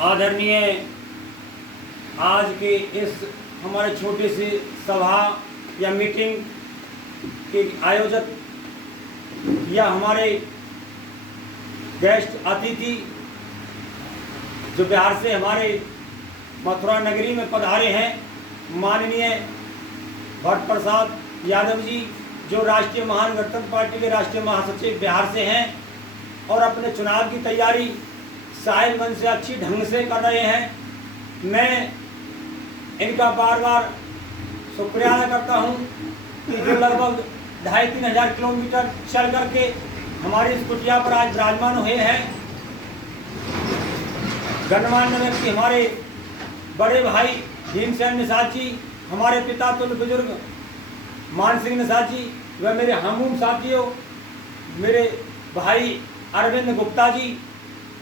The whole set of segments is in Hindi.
आदरणीय आज के इस हमारे छोटे से सभा या मीटिंग के आयोजक या हमारे गेस्ट अतिथि जो बिहार से हमारे मथुरा नगरी में पधारे हैं, माननीय भट्ट प्रसाद यादव जी जो राष्ट्रीय महान गणतंत्र पार्टी के राष्ट्रीय महासचिव बिहार से हैं और अपने चुनाव की तैयारी साहिल मन से अच्छी ढंग से कर रहे हैं। मैं इनका बार बार शुक्रिया अदा करता हूं कि जो लगभग 2,500-3 हज़ार किलोमीटर चल करके हमारी इस कुटिया पर आज विराजमान हुए हैं। गणमान्य व्यक्ति हमारे बड़े भाई भीमसेन निषाद जी, हमारे पिता तुल्य बुजुर्ग मान सिंह निषाद जी व मेरे हमूम साथियों मेरे भाई अरविंद गुप्ता जी,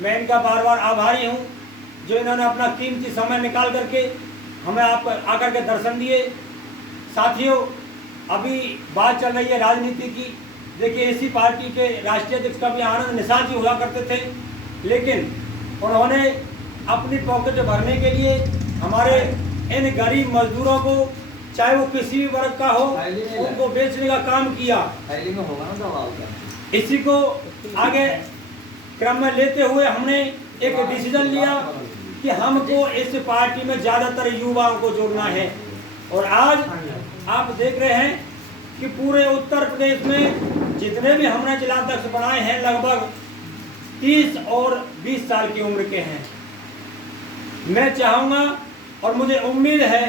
मैं इनका बार बार आभारी हूं जो इन्होंने अपना कीमती समय निकाल करके हमें आप आकर के दर्शन दिए। साथियों, अभी बात चल रही है राजनीति की। देखिए, इसी पार्टी के राष्ट्रीय अध्यक्ष का भी आनंद निषाद जी हुआ करते थे, लेकिन उन्होंने अपनी पॉकेट भरने के लिए हमारे इन गरीब मजदूरों को, चाहे वो किसी भी वर्ग का हो, उनको बेचने का काम किया। इसी को आगे क्रम में लेते हुए हमने एक डिसीजन लिया कि हमको इस पार्टी में ज़्यादातर युवाओं को जोड़ना है। और आज आप देख रहे हैं कि पूरे उत्तर प्रदेश में जितने भी हमने जिलाध्यक्ष बनाए हैं लगभग 30 और 20 साल की उम्र के हैं। मैं चाहूँगा और मुझे उम्मीद है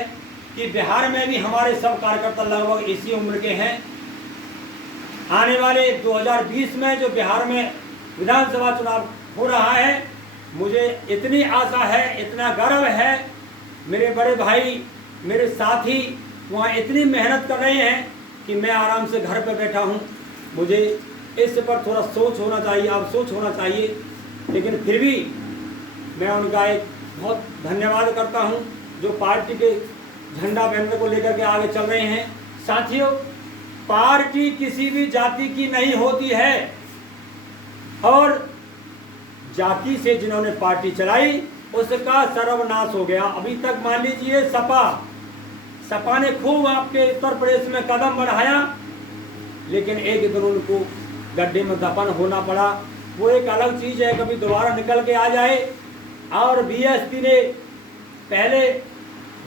कि बिहार में भी हमारे सब कार्यकर्ता लगभग इसी उम्र के हैं। आने वाले 2020 में जो बिहार में विधानसभा चुनाव हो रहा है, मुझे इतनी आशा है, इतना गर्व है, मेरे बड़े भाई मेरे साथी वहाँ इतनी मेहनत कर रहे हैं कि मैं आराम से घर पर बैठा हूँ। मुझे इस पर थोड़ा सोच होना चाहिए, आप सोच होना चाहिए, लेकिन फिर भी मैं उनका एक बहुत धन्यवाद करता हूँ जो पार्टी के झंडा बैनर को लेकर के आगे चल रहे हैं। साथियों, पार्टी किसी भी जाति की नहीं होती है और जाति से जिन्होंने पार्टी चलाई उसका सर्वनाश हो गया। अभी तक मान लीजिए सपा ने खूब आपके उत्तर प्रदेश में कदम बढ़ाया, लेकिन एक दिन उनको गड्ढे में दफन होना पड़ा। वो एक अलग चीज़ है, कभी दोबारा निकल के आ जाए। और बीएसपी ने पहले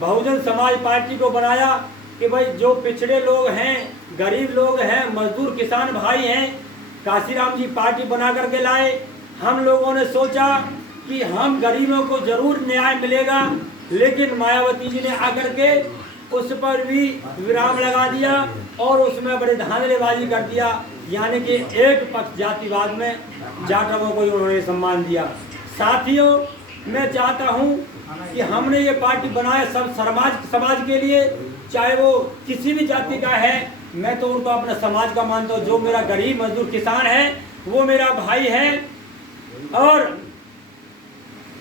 बहुजन समाज पार्टी को बनाया कि भाई जो पिछड़े लोग हैं, गरीब लोग हैं, मजदूर किसान भाई हैं, काशीराम जी पार्टी बना करके लाए। हम लोगों ने सोचा कि हम गरीबों को जरूर न्याय मिलेगा, लेकिन मायावती जी ने आकर के उस पर भी विराम लगा दिया और उसमें बड़े धांधलेबाजी कर दिया। यानी कि एक पक्ष जातिवाद में जाटवों को उन्होंने सम्मान दिया। साथियों, मैं चाहता हूं कि हमने ये पार्टी बनाया सब समाज के लिए, चाहे वो किसी भी जाति का है। मैं तो उनको अपने समाज का मानता हूँ। जो मेरा गरीब मजदूर किसान है वो मेरा भाई है। और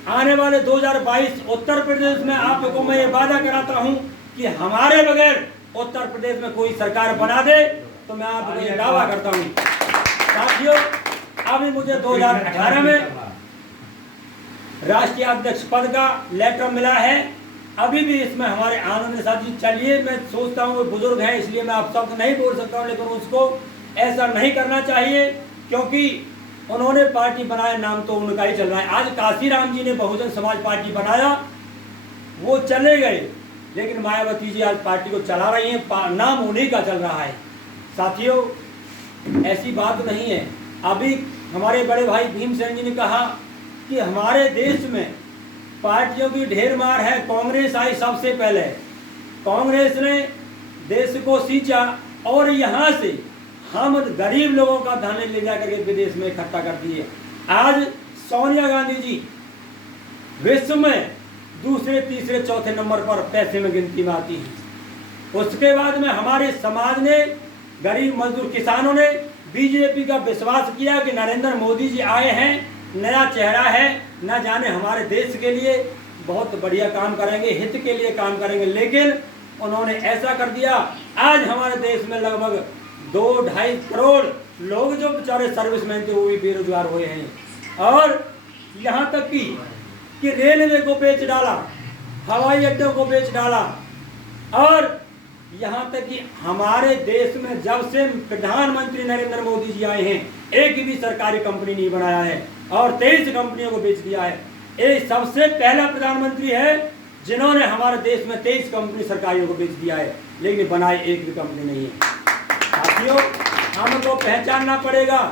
आने वाले 2022 उत्तर प्रदेश में आपको मैं ये वादा कराता हूँ कि हमारे बगैर उत्तर प्रदेश में कोई सरकार बना दे तो मैं आपको ये दावा करता हूँ। साथियों, अभी मुझे 2018 में राष्ट्रीय अध्यक्ष पद का लेटर मिला है। अभी भी इसमें हमारे आनंद निषाद जी, चलिए मैं सोचता हूँ वो बुजुर्ग हैं इसलिए मैं आप शब्द नहीं बोल सकता हूँ, लेकिन उसको ऐसा नहीं करना चाहिए क्योंकि उन्होंने पार्टी बनाया, नाम तो उनका ही चल रहा है। आज काशीराम जी ने बहुजन समाज पार्टी बनाया, वो चले गए, लेकिन मायावती जी आज पार्टी को चला रही हैं, नाम उन्हीं का चल रहा है। साथियों, ऐसी बात नहीं है। अभी हमारे बड़े भाई भीमसेन जी ने कहा कि हमारे देश में पार्टियों की ढेर मार है। कांग्रेस आई सबसे पहले, कांग्रेस ने देश को सींचा और यहाँ से हम गरीब लोगों का धन ले जाकर के विदेश में इकट्ठा कर दिए। आज सोनिया गांधी जी विश्व में दूसरे तीसरे चौथे नंबर पर पैसे में गिनती में आती है। उसके बाद में हमारे समाज ने, गरीब मजदूर किसानों ने बीजेपी का विश्वास किया कि नरेंद्र मोदी जी आए हैं, नया चेहरा है, न जाने हमारे देश के लिए बहुत बढ़िया काम करेंगे, हित के लिए काम करेंगे, लेकिन उन्होंने ऐसा कर दिया। आज हमारे देश में लगभग 2-2.5 करोड़ लोग जो बेचारे सर्विसमैन थे वो भी बेरोजगार हुए हैं। और यहाँ तक कि कि रेलवे को बेच डाला, हवाई अड्डों को बेच डाला, और यहाँ तक कि हमारे देश में जब से प्रधानमंत्री नरेंद्र मोदी जी आए हैं एक भी सरकारी कंपनी नहीं बनाया है और 23 कंपनियों को बेच दिया है। ये सबसे पहला प्रधानमंत्री है जिन्होंने हमारे देश में 23 कंपनी सरकारियों को बेच दिया है, लेकिन बनाई एक भी कंपनी नहीं है। साथियों, हमको पहचानना पड़ेगा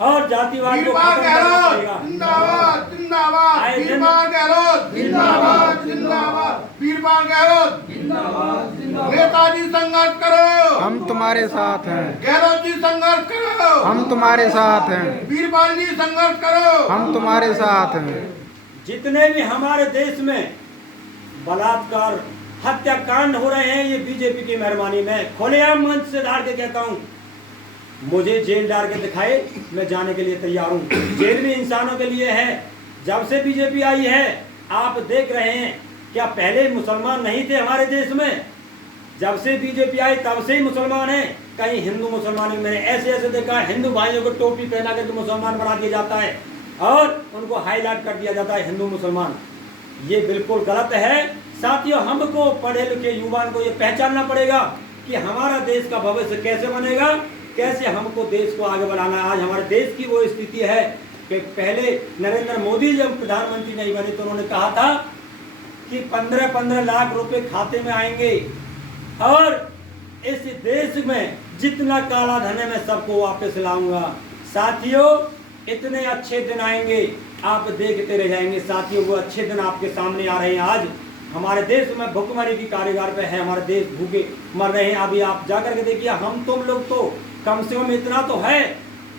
और जातिवाद को खत्म करना पड़ेगा। जिंदाबाद जिंदाबाद वीरपाल गहलोत जिंदाबाद जिंदाबाद वीरपाल गहलोत जिंदाबाद जिंदाबाद। नेताजी संघर्ष करो, हम तुम्हारे साथ हैं। गहलोत जी संघर्ष करो, हम तुम्हारे साथ हैं। वीरपाल जी संघर्ष करो, हम तुम्हारे साथ हैं। जितने भी हमारे देश में बलात्कार हत्याकांड हो रहे हैं, ये बीजेपी की मेहरबानी में खुलेआम मंच से धार के कहता हूँ, मुझे जेल डाल के दिखाए, मैं जाने के लिए तैयार हूँ। जेल भी इंसानों के लिए है। जब से बीजेपी आई है आप देख रहे हैं, क्या पहले मुसलमान नहीं थे हमारे देश में? जब से बीजेपी आई तब से ही मुसलमान है। कहीं हिंदू मुसलमान, मैंने ऐसे ऐसे देखा है हिंदू भाइयों को टोपी पहना करके मुसलमान बना दिया जाता है और उनको हाईलाइट कर दिया जाता है हिंदू मुसलमान। ये बिल्कुल गलत है। साथियों, हमको पढ़े लिखे युवाओं को ये पहचानना पड़ेगा कि हमारा देश का भविष्य कैसे बनेगा, कैसे हमको देश को आगे बढ़ाना है। आज हमारे देश की वो स्थिति है कि पहले नरेंद्र मोदी जब प्रधानमंत्री नहीं बने तो उन्होंने कहा था कि 15-15 लाख रुपए खाते में आएंगे और इस देश में जितना काला धन है मैं सबको वापस लाऊंगा। साथियों, इतने अच्छे दिन आएंगे, आप देखते रह जाएंगे। साथियों, वो अच्छे दिन आपके सामने आ रहे हैं। आज हमारे देश में भुखमरी की कारीगर पे है, हमारे देश भूखे मर रहे हैं। अभी आप जाकर के देखिए, हम तुम लोग तो कम से कम इतना तो है,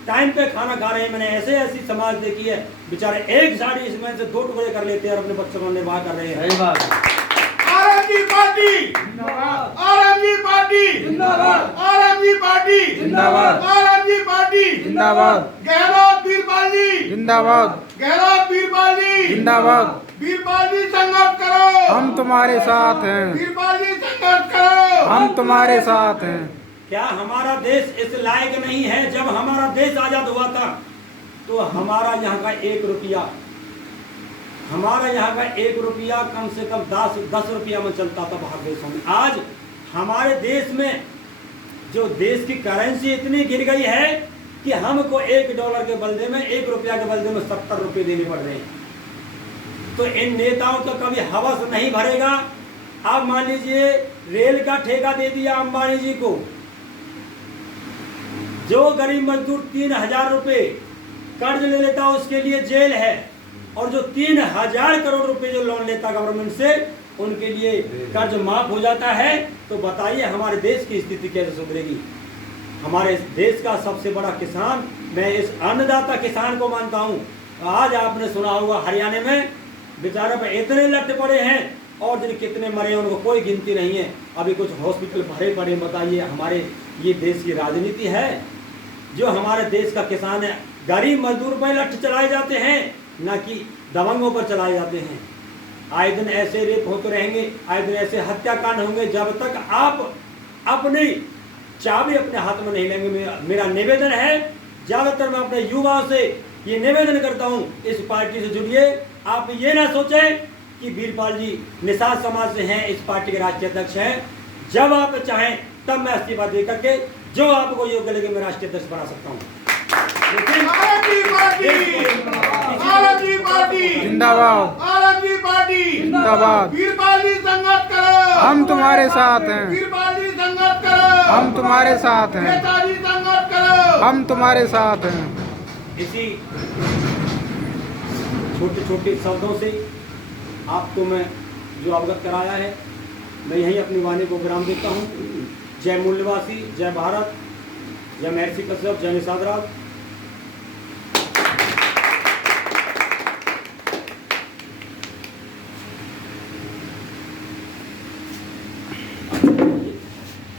टाइम पे खाना खा रहे हैं। मैंने ऐसे ऐसी समाज देखी है, बेचारे एक साड़ी इसमें से 2 टुकड़े कर लेते हैं और अपने बच्चों को निर्वाह कर रहे हैं। सही बात। आरएमजी पार्टी जिंदाबाद, आरएमजी पार्टी जिंदाबाद, आरएमजी पार्टी जिंदाबाद, आरएमजी पार्टी जिंदाबाद, गहलोत वीरपाल जी जिंदाबाद, गहलोत वीरपाल जी जिंदाबाद। वीरपाल जी संघर्ष करो, हम तुम्हारे साथ हैं। वीरपाल जी संघर्ष करो, हम तुम्हारे साथ हैं। क्या हमारा देश इस लायक नहीं है? जब हमारा देश आजाद हुआ था तो हमारा यहाँ का 1 रुपया, हमारा यहाँ का 1 रुपया कम से कम 10 रुपया में चलता था बाहर देशों में। आज हमारे देश में जो देश की करेंसी इतनी गिर गई है कि हमको $1 के बदले में, 1 रुपया के बदले में 70 रुपये देने पड़ रहे हैं। तो इन नेताओं का कभी हवस नहीं भरेगा। आप मान लीजिए रेल का ठेका दे दिया अंबानी जी को, जो गरीब मजदूर 3000 रुपये कर्ज ले लेता है उसके लिए जेल है, और जो 3000 करोड़ रुपए जो लोन लेता गवर्नमेंट से उनके लिए कर्ज माफ हो जाता है। तो बताइए हमारे देश की स्थिति कैसे सुधरेगी? हमारे देश का सबसे बड़ा किसान, मैं इस अन्नदाता किसान को मानता हूँ। आज आपने सुना होगा हरियाणा में बेचारे पे इतने लट पड़े हैं और जिन कितने मरे उनको कोई गिनती नहीं है। अभी कुछ हॉस्पिटल भरे पड़े। बताइए, हमारे ये देश की राजनीति है? जो हमारे देश का किसान है, गरीब मजदूर पर लठ चलाए जाते हैं, ना कि दबंगों पर चलाए जाते हैं। आए दिन ऐसे रेप होते रहेंगे, आए दिन ऐसे हत्याकांड होंगे। जब तक आप अपनी चाबी अपने हाथ में नहीं लेंगे, मेरा निवेदन है, ज्यादातर मैं अपने युवाओं से ये निवेदन करता हूँ, इस पार्टी से जुड़िए। आप ये ना सोचें कि वीरपाल जी निषाद समाज से हैं, इस पार्टी के राष्ट्रीय अध्यक्ष हैं। जब आप चाहें तब मैं इस्तीफा दे करके जो आपको योग्य लगे मैं राष्ट्रीय अध्यक्ष बना सकता हूँ। लेकिन आरएमजी पार्टी जिंदाबाद, आरएमजी पार्टी जिंदाबाद। वीरपाल जी संघर्ष करो, हम तुम्हारे साथ हैं। वीरपाल जी संघर्ष करो, हम तुम्हारे साथ हैं। नेताजी संघर्ष करो, हम तुम्हारे साथ हैं। इसी छोटे छोटे शब्दों से आपको मैं जो अवगत कराया है, मैं यही अपनी वाणी को विराम देता हूँ। जय मूल्यवासी, जय भारत, जय महर्षि कश्यप, जय निषाद राज।